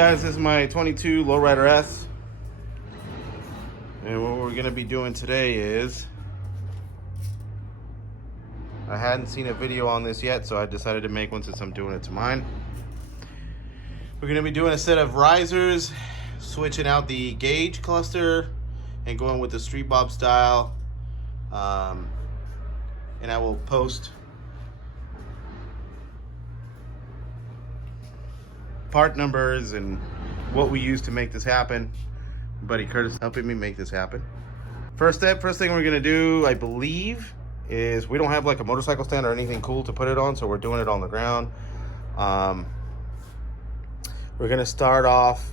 Guys, this is my 22 Lowrider S, and what we're gonna be doing today is, I hadn't seen a video on this yet, so I decided to make one since I'm doing it to mine. We're gonna be doing a set of risers, switching out the gauge cluster and going with the street bob style, and I will post part numbers and what we use to make this happen. Buddy Curtis helping me make this happen. First thing we're gonna do, I believe, is we don't have like a motorcycle stand or anything cool to put it on, so we're doing it on the ground. We're gonna start off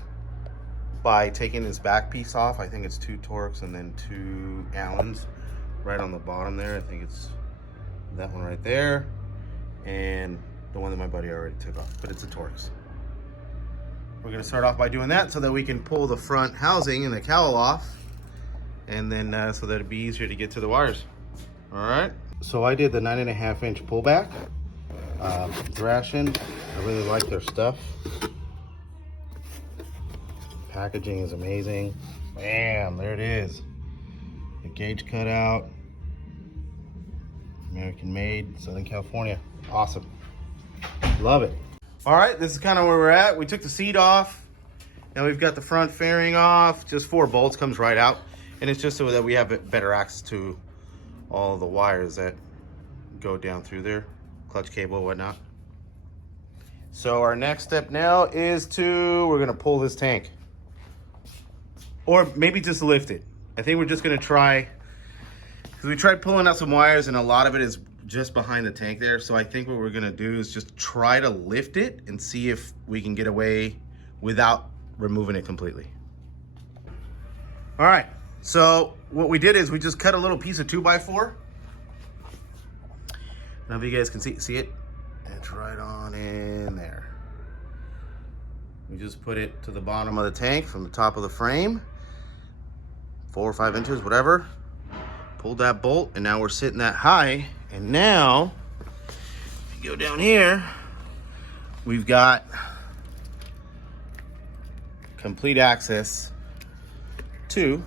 by taking this back piece off. I think it's 2 Torx and then 2 Allens right on the bottom there. I think it's that one right there, and the one that my buddy already took off, but it's a Torx. We're gonna start off by doing that so that we can pull the front housing and the cowl off, and then so that it'd be easier to get to the wires. All right, so I did the 9.5 inch pullback, Thrashin. I really like their stuff. Packaging is amazing. Bam, there it is. The gauge cutout, American made, Southern California. Awesome, love it. All right, this is kind of where we're at. We took the seat off. Now we've got the front fairing off. Just 4 bolts, comes right out. And it's just so that we have better access to all of the wires that go down through there, clutch cable, whatnot. So our next step now is we're gonna pull this tank. Or maybe just lift it. I think we're just gonna try, because we tried pulling out some wires and a lot of it is just behind the tank there. So I think what we're gonna do is just try to lift it and see if we can get away without removing it completely. All right, so what we did is we just cut a little piece of 2x4. Now if you guys can see it, it's right on in there. We just put it to the bottom of the tank from the top of the frame, 4 or 5 inches, whatever. Pulled that bolt, and now we're sitting that high. And now, if you go down here, we've got complete access to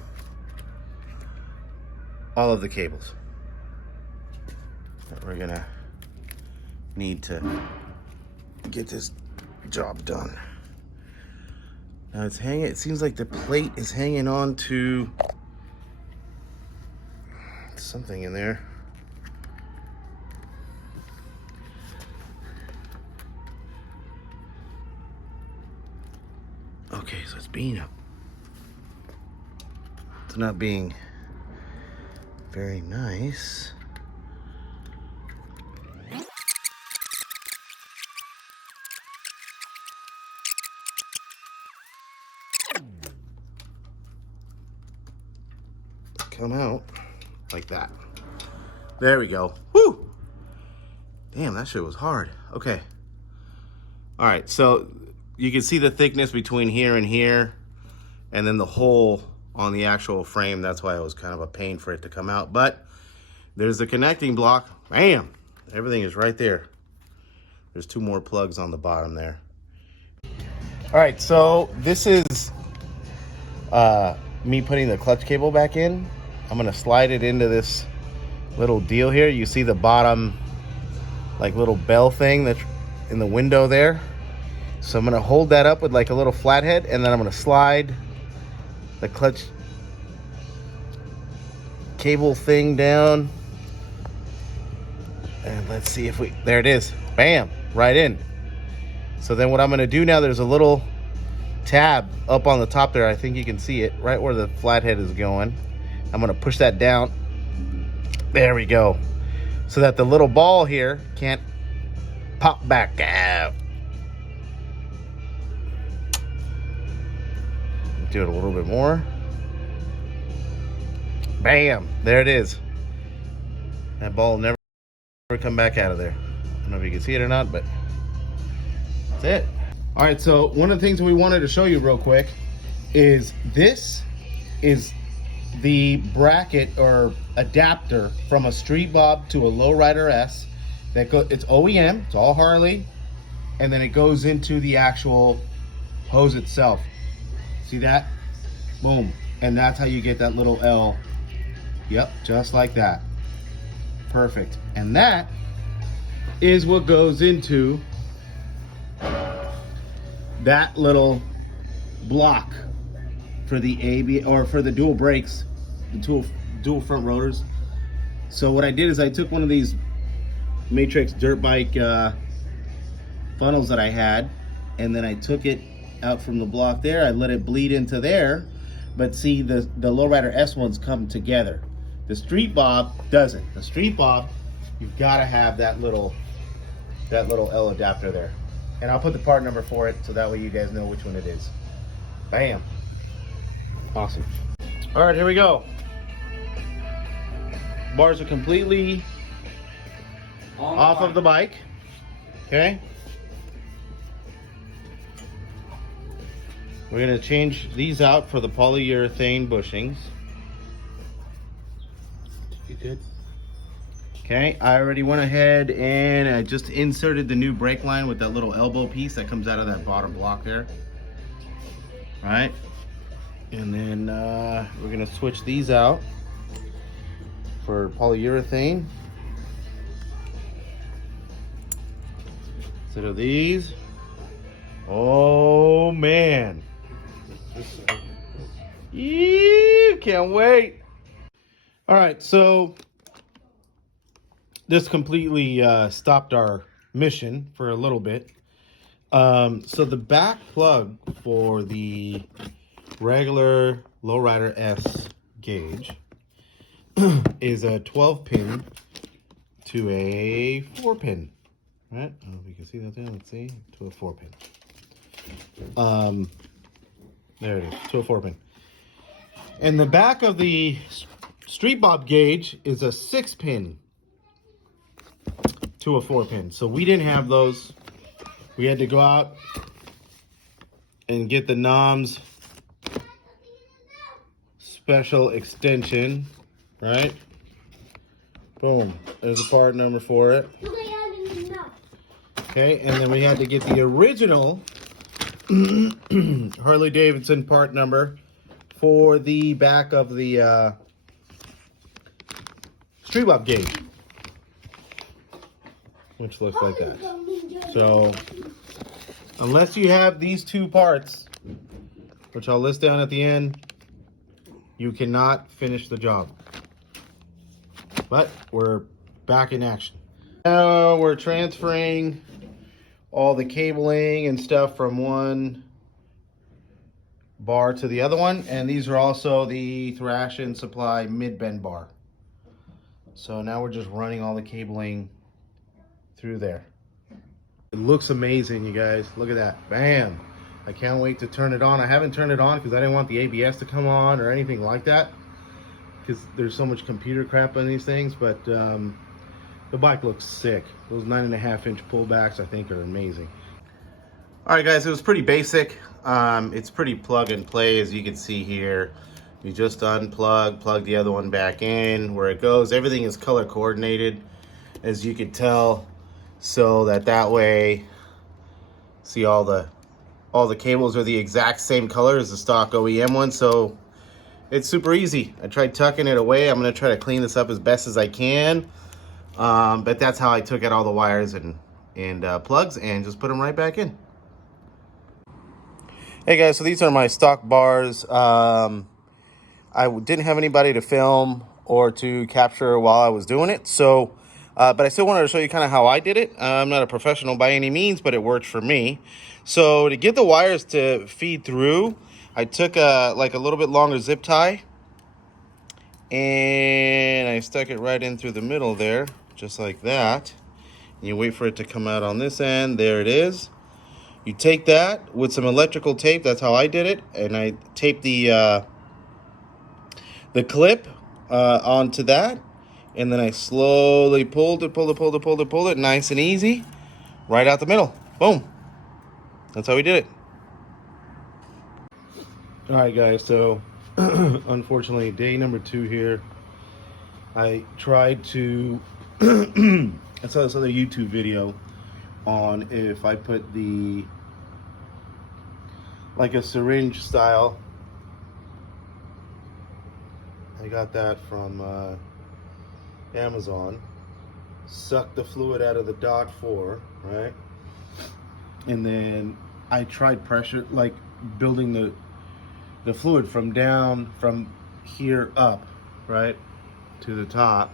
all of the cables that we're gonna need to get this job done. Now it's hanging, it seems like the plate is hanging on to something in there. Okay, so it's being up. It's not being very nice. Come out like that. There we go. Woo! Damn, that shit was hard. Okay. All right, so you can see the thickness between here and here, and then the hole on the actual frame. That's why it was kind of a pain for it to come out. But there's the connecting block. Bam! Everything is right there. There's 2 more plugs on the bottom there. All right, so this is me putting the clutch cable back in. I'm gonna slide it into this little deal here. You see the bottom, like, little bell thing that's in the window there. So I'm gonna hold that up with like a little flathead, and then I'm gonna slide the clutch cable thing down. And let's see if there it is. Bam, right in. So then what I'm gonna do now, there's a little tab up on the top there. I think you can see it right where the flathead is going. I'm gonna push that down. There we go. So that the little ball here can't pop back out. Do it a little bit more. Bam, there it is. That ball will never come back out of there. I don't know if you can see it or not, but that's it. All right, so one of the things we wanted to show you real quick is this is the bracket or adapter from a Street Bob to a Lowrider S. It's OEM, it's all Harley, and then it goes into the actual hose itself. See that? Boom. And that's how you get that little L. Yep, just like that. Perfect. And that is what goes into that little block for the AB or for the dual brakes, the dual front rotors. So what I did is I took one of these Matrix dirt bike funnels that I had, and then I took it out from the block there. I let it bleed into there, but see the Lowrider S ones come together. The Street Bob doesn't. The Street Bob, you've got to have that little L adapter there. And I'll put the part number for it so that way you guys know which one it is. Bam. Awesome. All right, here we go. Bars are completely off of the bike. Okay. We're gonna change these out for the polyurethane bushings. You good? Okay, I already went ahead and I just inserted the new brake line with that little elbow piece that comes out of that bottom block there. Right? And then we're gonna switch these out for polyurethane. Instead of these. Oh man. You can't wait. All right, so this completely stopped our mission for a little bit. So the back plug for the regular Lowrider S gauge is a 12 pin to a 4 pin, right? I don't know if you can see that there. Let's see, to a 4 pin. There it is, to a 4 pin. And the back of the Street Bob gauge is a 6 pin to a 4 pin. So we didn't have those. We had to go out and get the NOMS special extension, right? Boom, there's a part number for it. Okay, and then we had to get the original Harley Davidson part number for the back of the Street Bob gauge, which looks like that. So unless you have these two parts, which I'll list down at the end, you cannot finish the job. But we're back in action. Now we're transferring all the cabling and stuff from one bar to the other one, and these are also the Thrashin Supply mid-bend bar. So now we're just running all the cabling through there. It looks amazing, you guys. Look at that. Bam. I can't wait to turn it on. I haven't turned it on because I didn't want the ABS to come on or anything like that, because there's so much computer crap on these things. But the bike looks sick. Those 9.5-inch pullbacks, I think, are amazing. All right, guys, it was pretty basic. It's pretty plug and play, as you can see here. You just unplug, plug the other one back in where it goes. Everything is color coordinated, as you can tell, so that way, see, all the cables are the exact same color as the stock OEM one. So it's super easy. I tried tucking it away. I'm gonna try to clean this up as best as I can. But that's how I took out all the wires and plugs and just put them right back in. Hey guys, so these are my stock bars. I didn't have anybody to film or to capture while I was doing it, so but I still wanted to show you kind of how I did it. I'm not a professional by any means, but it worked for me. So to get the wires to feed through, I took like a little bit longer zip tie, and I stuck it right in through the middle there, just like that. And you wait for it to come out on this end. There it is. You take that with some electrical tape. That's how I did it. And I taped the clip onto that. And then I slowly pulled it, nice and easy, right out the middle. Boom. That's how we did it. All right, guys, so unfortunately, day number 2 here. I tried to, I saw this other YouTube video on if I put the like a syringe style. I got that from Amazon. Suck the fluid out of the dot 4, right? And then I tried pressure, like building the fluid from here up, right, to the top.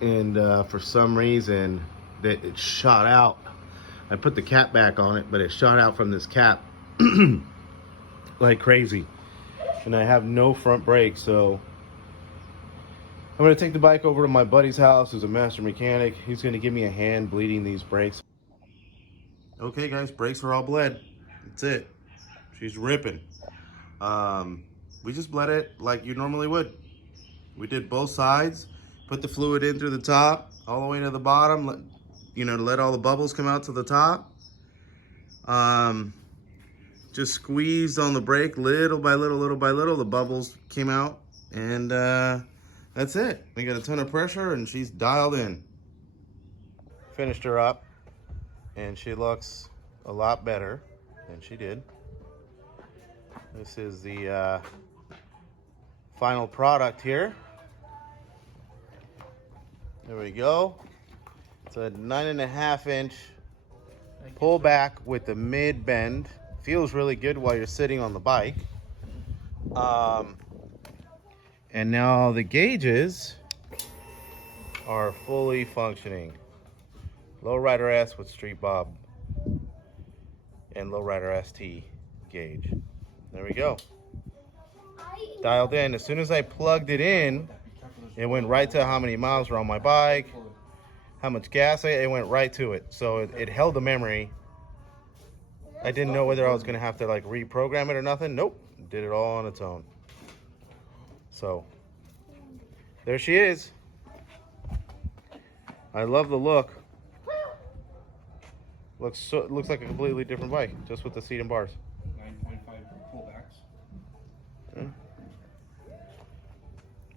And for some reason, that it shot out. I put the cap back on it, but it shot out from this cap like crazy. And I have no front brakes, so I'm gonna take the bike over to my buddy's house, who's a master mechanic. He's gonna give me a hand bleeding these brakes. Okay guys, brakes are all bled. That's it. She's ripping. We just bled it like you normally would. We did both sides, put the fluid in through the top, all the way to the bottom, to let all the bubbles come out to the top. Just squeezed on the brake little by little, the bubbles came out, and that's it. We got a ton of pressure and she's dialed in. Finished her up and she looks a lot better than she did. This is the final product here. There we go. It's a 9.5-inch pullback with the mid bend. Feels really good while you're sitting on the bike. And now the gauges are fully functioning. Lowrider S with Street Bob and Lowrider ST gauge. There we go. Dialed in. As soon as I plugged it in, it went right to how many miles were on my bike, how much gas it went right to it. So it held the memory. I didn't know whether I was gonna have to like reprogram it or nothing. Nope, did it all on its own. So there she is. I love the look. Looks like a completely different bike, just with the seat and bars. 9.5 pullbacks. Yeah.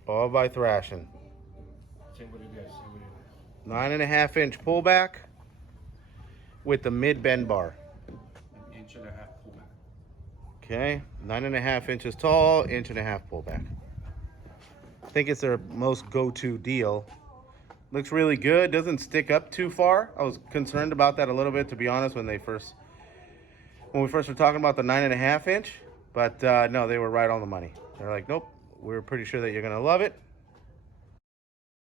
All by Thrashin. Say what it is. 9.5-inch pullback with the mid bend bar. 1.5 inch pullback. Okay, 9.5 inches tall, 1.5 inch pullback. I think it's their most go-to deal. Looks really good, doesn't stick up too far. I was concerned about that a little bit, to be honest, when we first were talking about the 9.5 inch, but no, they were right on the money. They're like, nope, we're pretty sure that you're gonna love it.